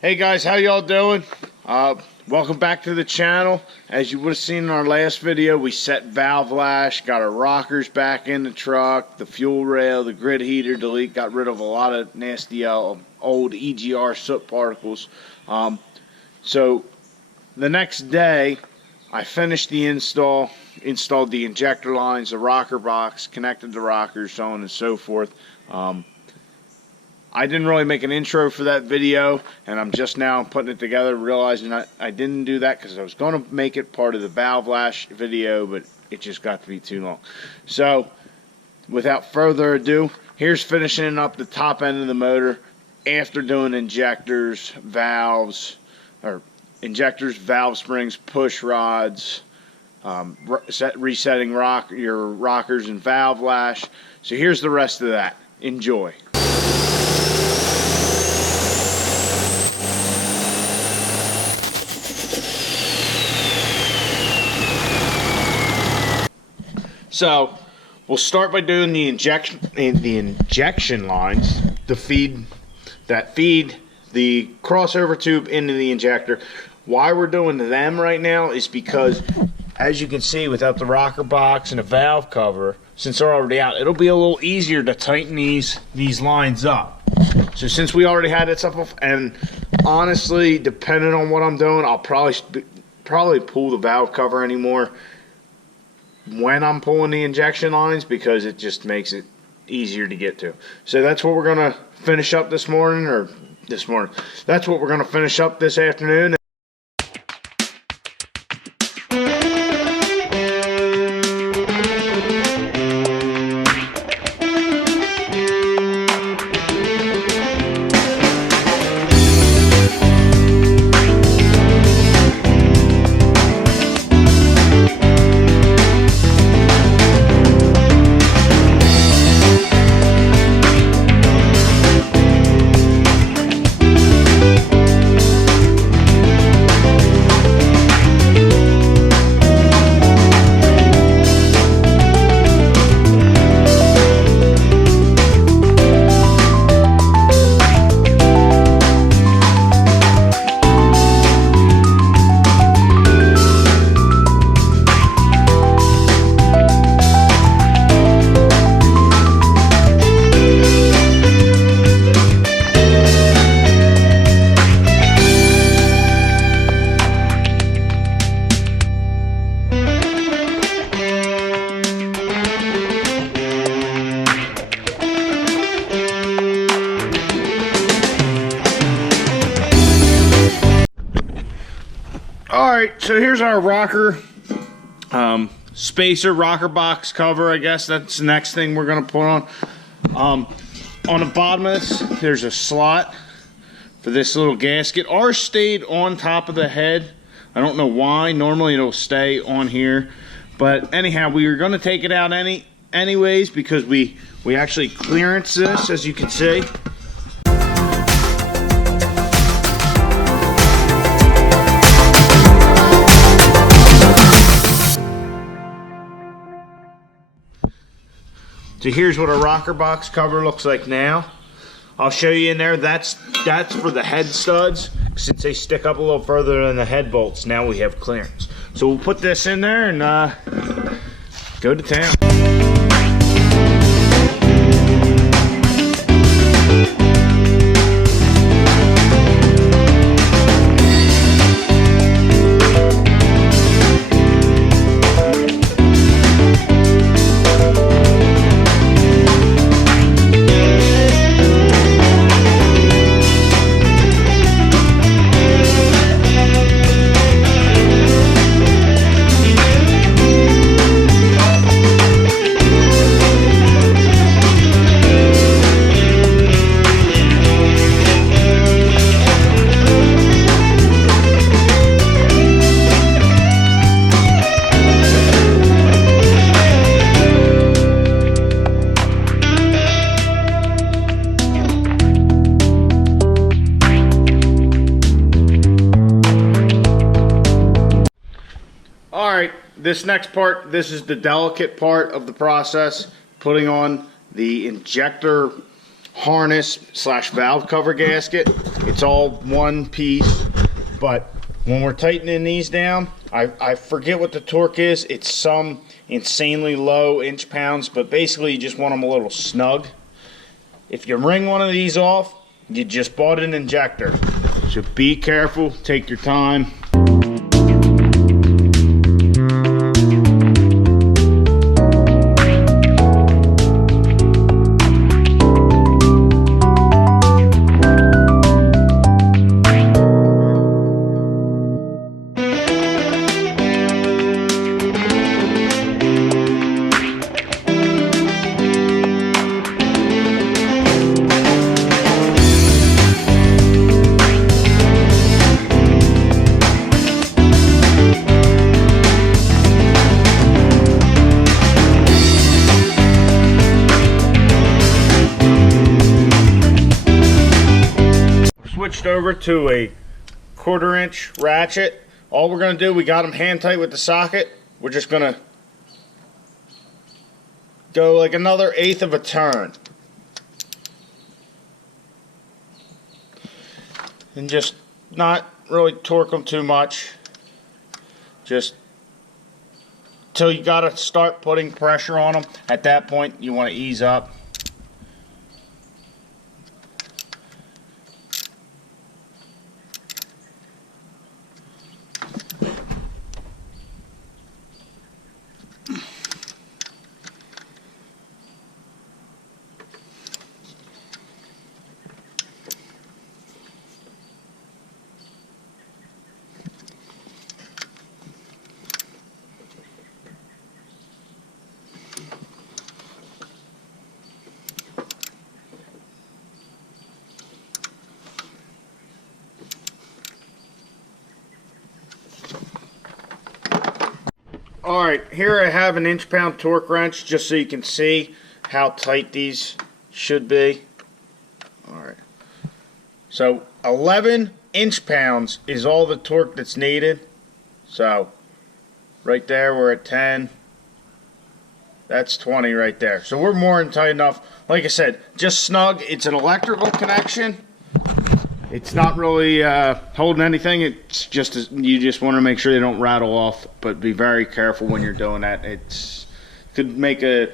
Hey guys, how y'all doing? Welcome back to the channel. As you would have seen in our last video, we set valve lash, got our rockers back in the truck, the fuel rail, the grid heater delete, got rid of a lot of nasty old EGR soot particles. So the next day, I finished the installed the injector lines, the rocker box, connected the rockers, so on and so forth. I didn't really make an intro for that video, and I'm just now putting it together, realizing I didn't do that because I was going to make it part of the valve lash video, but it just got to be too long. So, without further ado, here's finishing up the top end of the motor after doing injectors, valves, valve springs, push rods, resetting your rockers and valve lash. So here's the rest of that. Enjoy. So we'll start by doing the injection lines, that feed the crossover tube into the injector. Why we're doing them right now is because, as you can see, without the rocker box and a valve cover, since they're already out, it'll be a little easier to tighten these lines up. So since we already had it up, and honestly, depending on what I'm doing, I'll probably pull the valve cover anymore when I'm pulling the injection lines, because it just makes it easier to get to. So that's what we're going to finish up this morning. That's what we're going to finish up this afternoon. Alright, so here's our rocker spacer, rocker box cover. I guess that's the next thing we're going to put on. On the bottom of this, there's a slot for this little gasket. Ours stayed on top of the head. I don't know why. Normally it'll stay on here. But anyhow, we were going to take it out anyways, because we actually clearance this, as you can see. So here's what a rocker box cover looks like now. I'll show you in there. That's for the head studs. Since they stick up a little further than the head bolts, now we have clearance. So we'll put this in there and go to town. Alright, this next part, this is the delicate part of the process, putting on the injector harness slash valve cover gasket. It's all one piece, but when we're tightening these down, I forget what the torque is. It's some insanely low inch pounds, but basically you just want them a little snug. If you wring one of these off, you just bought an injector. So be careful, take your time. Switched over to a 1/4 inch ratchet. All we're going to do, we got them hand tight with the socket. We're just going to go like another 1/8 of a turn. And just not really torque them too much. Just till you got to start putting pressure on them. At that point, you want to ease up. Alright, here I have an inch-pound torque wrench just so you can see how tight these should be. Alright, so 11 inch-pounds is all the torque that's needed. So right there we're at 10. That's 20 right there. So we're more than tight enough. Like I said, just snug. It's an electrical connection. It's not really holding anything. It's just, you just want to make sure they don't rattle off, but be very careful when you're doing that. It could make a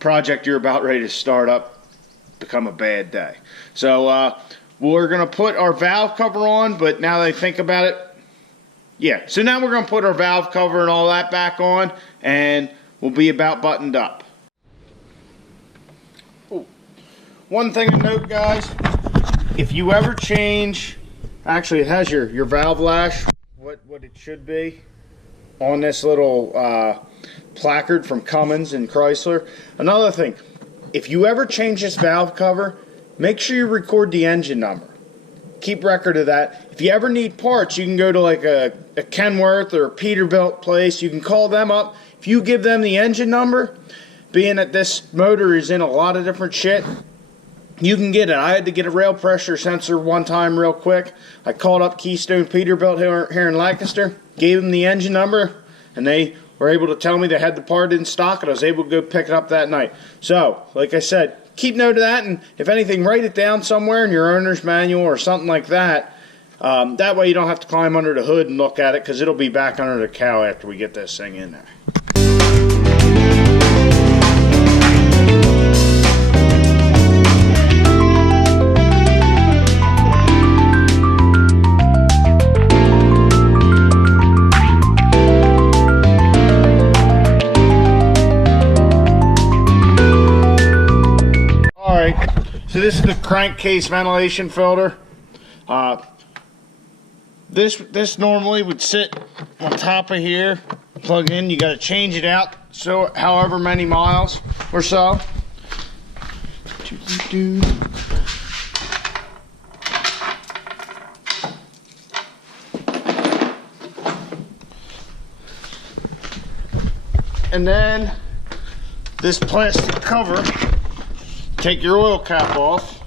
project you're about ready to start up become a bad day. So we're going to put our valve cover on, but now that I think about it, yeah. So now we're going to put our valve cover and all that back on, and we'll be about buttoned up. Ooh. One thing to note, guys. If you ever change, actually it has your valve lash, what it should be, on this little placard from Cummins and Chrysler. Another thing, if you ever change this valve cover, make sure you record the engine number. Keep record of that. If you ever need parts, you can go to like a Kenworth or a Peterbilt place. You can call them up. If you give them the engine number, being that this motor is in a lot of different shit, you can get it. I had to get a rail pressure sensor one time real quick. I called up Keystone Peterbilt here in Lancaster, gave them the engine number, and they were able to tell me they had the part in stock, and I was able to go pick it up that night. So, like I said, keep note of that, and if anything, write it down somewhere in your owner's manual or something like that. That way you don't have to climb under the hood and look at it, because it'll be back under the cow after we get this thing in there. So this is the crankcase ventilation filter. This normally would sit on top of here, plug in. You got to change it out so however many miles or so. And then this plastic cover. Take your oil cap off.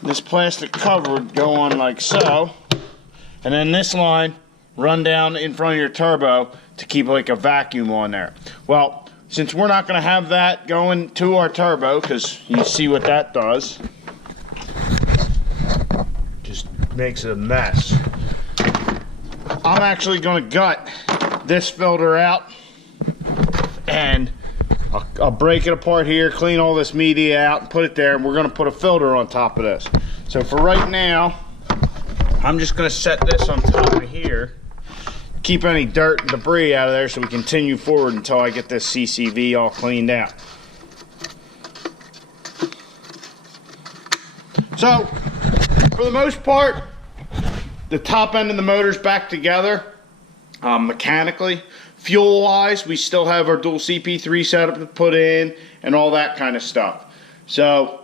This plastic cover would go on like so. And then this line run down in front of your turbo to keep like a vacuum on there. Well, since we're not going to have that going to our turbo, because you see what that does, just makes it a mess. I'm actually going to gut this filter out, and I'll break it apart here, clean all this media out, and put it there, and we're going to put a filter on top of this. So for right now, I'm just going to set this on top of here, keep any dirt and debris out of there so we continue forward until I get this CCV all cleaned out. So, for the most part, the top end of the motor's back together mechanically. Fuel-wise, we still have our dual CP3 setup to put in and all that kind of stuff. So,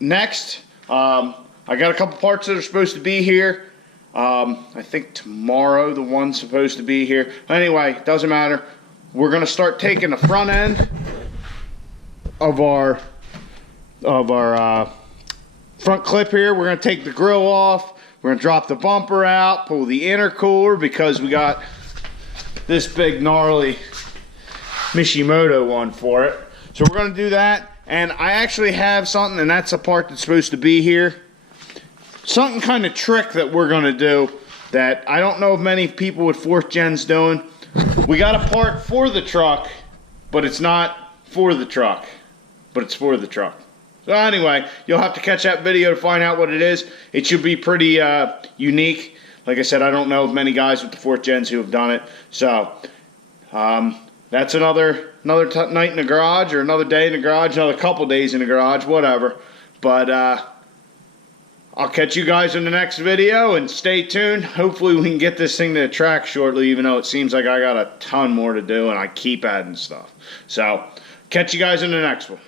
next, I got a couple parts that are supposed to be here. I think tomorrow the one's supposed to be here. Anyway, doesn't matter. We're going to start taking the front end of our front clip here. We're going to take the grill off. We're going to drop the bumper out, pull the intercooler because we got this big gnarly Mishimoto one for it. So we're going to do that. And I actually have something, and that's a part that's supposed to be here. Something kind of trick that we're going to do that I don't know if many people with 4th gens doing. We got a part for the truck, but it's not for the truck, but it's for the truck. So anyway, you'll have to catch that video to find out what it is. It should be pretty unique. Like I said, I don't know of many guys with the 4th gens who have done it. So that's another night in the garage, or another day in the garage, another couple days in the garage, whatever. But I'll catch you guys in the next video, and stay tuned. Hopefully we can get this thing to the track shortly, even though it seems like I got a ton more to do and I keep adding stuff. So catch you guys in the next one.